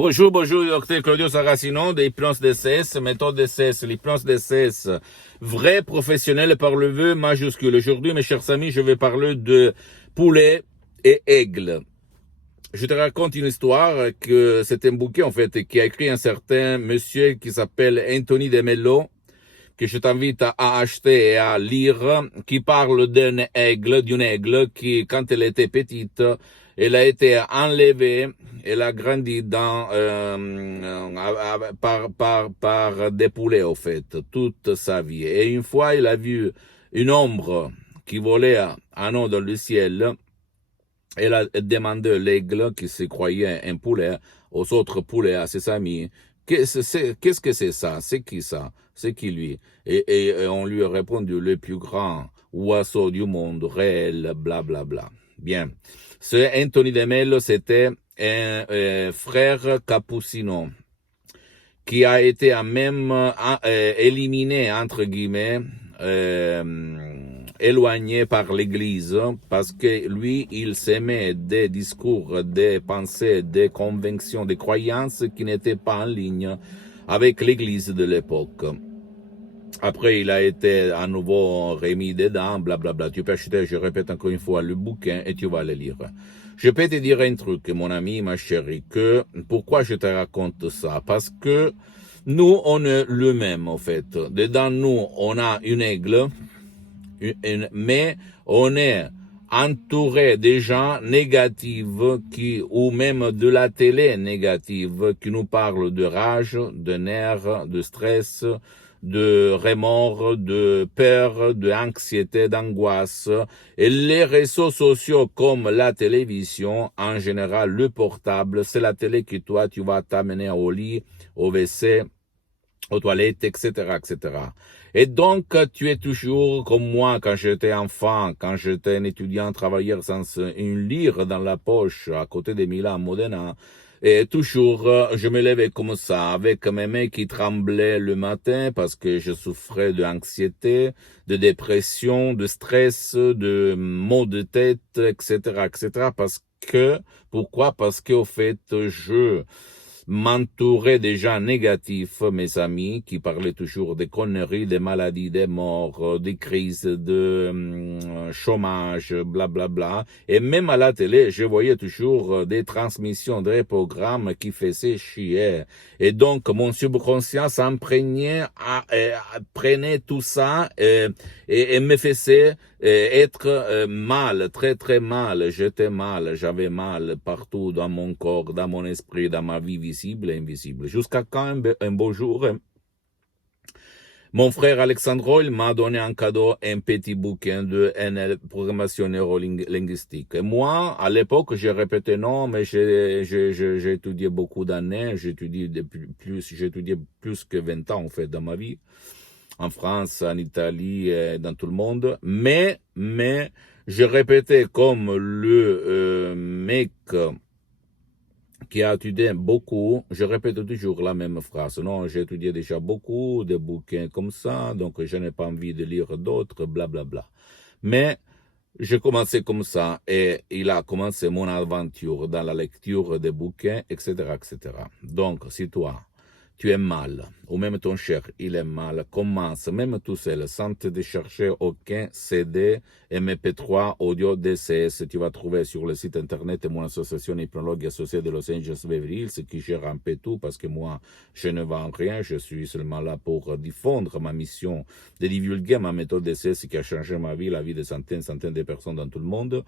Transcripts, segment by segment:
Bonjour, bonjour, docteur Claudio Saracino de Hypnose DCS, méthode DCS, l'hypnose DCS, vrai professionnel par le vœu majuscule. Aujourd'hui, mes chers amis, je vais parler de poulet et aigle. Je te raconte une histoire que c'est un bouquin, en fait, qui a écrit un certain monsieur qui s'appelle Anthony de Mello, que je t'invite à acheter et à lire, qui parle d'une aigle qui, quand elle était petite, elle a été enlevée, elle a grandi par des poulets, au fait, toute sa vie. Et une fois, il a vu une ombre qui volait en haut dans le ciel. Elle a demandé à l'aigle, qui se croyait un poulet, aux autres poulets, à ses amis, qu'est-ce que c'est ça? C'est qui ça? C'est qui lui? Et on lui a répondu, le plus grand oiseau du monde, réel, blablabla. Bla, bla. Bien. Ce Anthony de Mello, c'était un frère Capucino, qui a été même éliminé, entre guillemets, éloigné par l'Église, parce que lui, il s'aimait des discours, des pensées, des convictions, des croyances qui n'étaient pas en ligne avec l'Église de l'époque. Après, il a été à nouveau remis dedans, blablabla. Tu peux acheter, je répète encore une fois, le bouquin et tu vas le lire. Je peux te dire un truc, mon ami, ma chérie, que pourquoi je te raconte ça? Parce que nous, on est le même, en fait. Dedans nous, on a une aigle, mais on est entouré de gens négatifs ou même de la télé négative qui nous parlent de rage, de nerfs, de stress, de remords, de peur, d'anxiété, d'angoisse. Et les réseaux sociaux comme la télévision, en général le portable, c'est la télé que toi, tu vas t'amener au lit, au WC, aux toilettes, etc., etc. Et donc, tu es toujours comme moi quand j'étais enfant, quand j'étais un étudiant travailleur sans une lire dans la poche à côté de Milan, Modena. Et toujours, je me levais comme ça, avec mes mains qui tremblaient le matin parce que je souffrais d'anxiété, de dépression, de stress, de maux de tête, etc., etc. Pourquoi? Parce qu'au fait, je m'entourais des gens négatifs, mes amis, qui parlaient toujours des conneries, des maladies, des morts, des crises, de chômage, blablabla. Bla, bla. Et même à la télé, je voyais toujours des transmissions, des programmes qui faisaient chier. Et donc, mon subconscient s'imprégnait, prenait tout ça et me faisait être mal, très très mal. J'étais mal, j'avais mal partout dans mon corps, dans mon esprit, dans ma vie visible et invisible. Jusqu'à quand un beau jour, mon frère Alexandro, il m'a donné en cadeau un petit bouquin de NL, programmation neurolinguistique. Et moi, à l'époque, j'ai répété non, mais j'ai étudié beaucoup d'années, j'ai étudié plus que 20 ans, en fait, dans ma vie. En France, en Italie, dans tout le monde. Mais, je répétais comme le mec qui a étudié beaucoup, je répète toujours la même phrase. Non, j'ai étudié déjà beaucoup de bouquins comme ça, donc je n'ai pas envie de lire d'autres, blablabla. Mais j'ai commencé comme ça et il a commencé mon aventure dans la lecture des bouquins, etc., etc. Donc, si toi, tu es mal, ou même ton cher, il est mal, commence, même tout seul, sans te chercher aucun CD, MP3, audio, DCS, tu vas trouver sur le site internet de mon association hypnologue associée de Los Angeles Beverly Hills, qui gère un peu tout, parce que moi, je ne vends rien, je suis seulement là pour diffondre ma mission, de divulguer ma méthode DCS qui a changé ma vie, la vie de centaines de personnes dans tout le monde.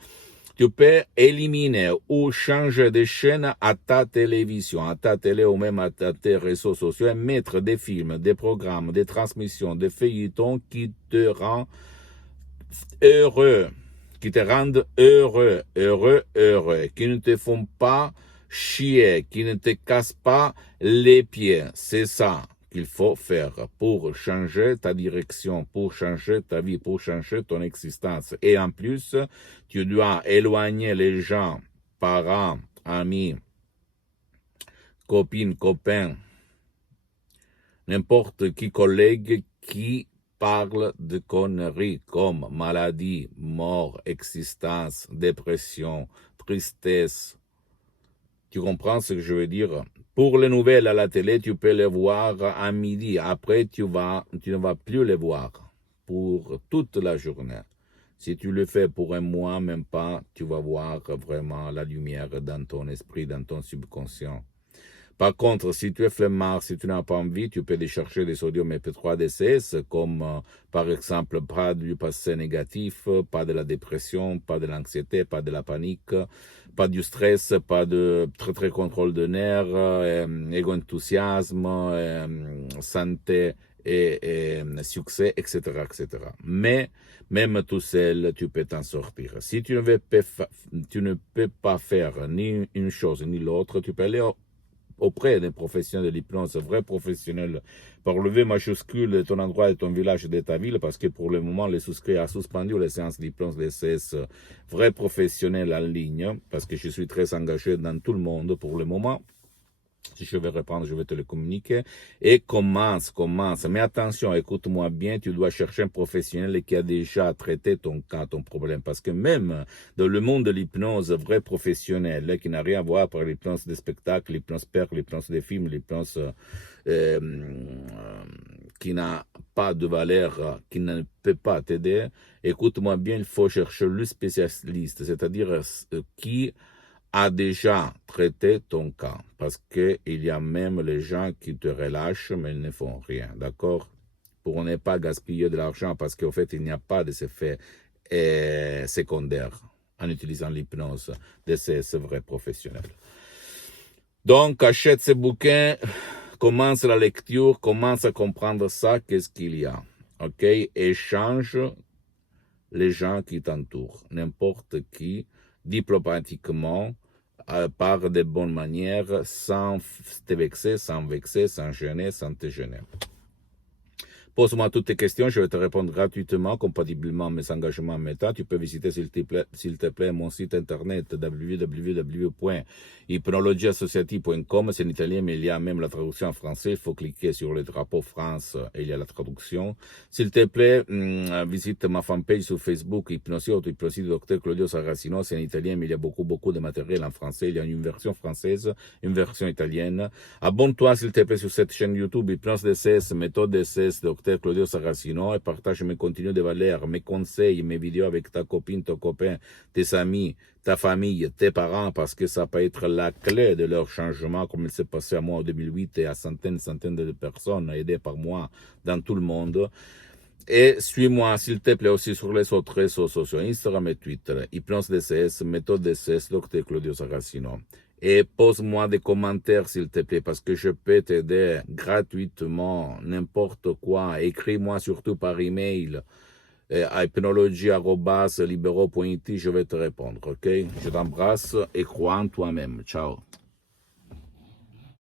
Tu peux éliminer ou changer de chaîne à ta télévision, à ta télé ou même à tes réseaux sociaux et mettre des films, des programmes, des transmissions, des feuilletons qui te rendent heureux, qui ne te font pas chier, qui ne te cassent pas les pieds. C'est ça qu'il faut faire pour changer ta direction, pour changer ta vie, pour changer ton existence. Et en plus, tu dois éloigner les gens, parents, amis, copines, copains, n'importe qui collègue qui parle de conneries comme maladie, mort, existence, dépression, tristesse. Tu comprends ce que je veux dire? Pour les nouvelles à la télé, tu peux les voir à midi. Après, tu ne vas plus les voir pour toute la journée. Si tu le fais pour un mois, même pas, tu vas voir vraiment la lumière dans ton esprit, dans ton subconscient. Par contre, si tu es flemmard, si tu n'as pas envie, tu peux aller chercher des sodium MP3 DCS, comme par exemple pas du passé négatif, pas de la dépression, pas de l'anxiété, pas de la panique, pas du stress, pas de très contrôle de nerfs, égo-enthousiasme, santé et succès, etc., etc. Mais même tout seul, tu peux t'en sortir. Si tu ne peux pas faire ni une chose ni l'autre, tu peux aller auprès d'un professionnel de l'hypnose, vrai professionnel, par le V majuscule de ton endroit, de ton village, de ta ville, parce que pour le moment, les souscrits a suspendu les séances d'hypnose DCS vrai professionnel en ligne, parce que je suis très engagé dans tout le monde pour le moment. Si je vais reprendre, je vais te le communiquer. Et commence. Mais attention, écoute-moi bien, tu dois chercher un professionnel qui a déjà traité ton cas, ton problème. Parce que même dans le monde de l'hypnose, vrai professionnel, qui n'a rien à voir avec l'hypnose des spectacles, l'hypnose père, l'hypnose des films, l'hypnose qui n'a pas de valeur, qui ne peut pas t'aider, écoute-moi bien, il faut chercher le spécialiste, c'est-à-dire qui a déjà traité ton cas, parce qu'il y a même les gens qui te relâchent, mais ils ne font rien, d'accord? Pour ne pas gaspiller de l'argent, parce qu'au fait, il n'y a pas de effets secondaires en utilisant l'hypnose de ces vrais professionnels. Donc, achète ce bouquin, commence la lecture, commence à comprendre ça, qu'est-ce qu'il y a, ok? Échange les gens qui t'entourent, n'importe qui, diplomatiquement, par de bonnes manières, sans te vexer, sans gêner, sans te gêner. Pose-moi toutes tes questions, je vais te répondre gratuitement, compatiblement à mes engagements méta. Tu peux visiter, s'il te plaît, mon site internet www.hypnologieassociative.com. C'est en italien, mais il y a même la traduction en français. Il faut cliquer sur le drapeau France et il y a la traduction. S'il te plaît, visite ma fanpage sur Facebook, Hypnosie du Dr Claudio Saracino. C'est en italien, mais il y a beaucoup de matériel en français. Il y a une version française, une version italienne. Abonne-toi, s'il te plaît, sur cette chaîne YouTube, Hypnose DCS, méthode DCS, Dr Claudio Saracino, et partage mes contenus de valeur, mes conseils, mes vidéos avec ta copine, ton copain, tes amis, ta famille, tes parents, parce que ça peut être la clé de leur changement, comme il s'est passé à moi en 2008 et à centaines de personnes aidées par moi dans tout le monde. Et suis-moi, s'il te plaît, aussi sur les autres réseaux sociaux, Instagram et Twitter, Hypnose DCS, méthode DCS, Dr Claudio Saracino. Et pose-moi des commentaires, s'il te plaît, parce que je peux t'aider gratuitement, n'importe quoi. Écris-moi surtout par email à hypnologie@libero.it, je vais te répondre, ok? Je t'embrasse et crois en toi-même. Ciao.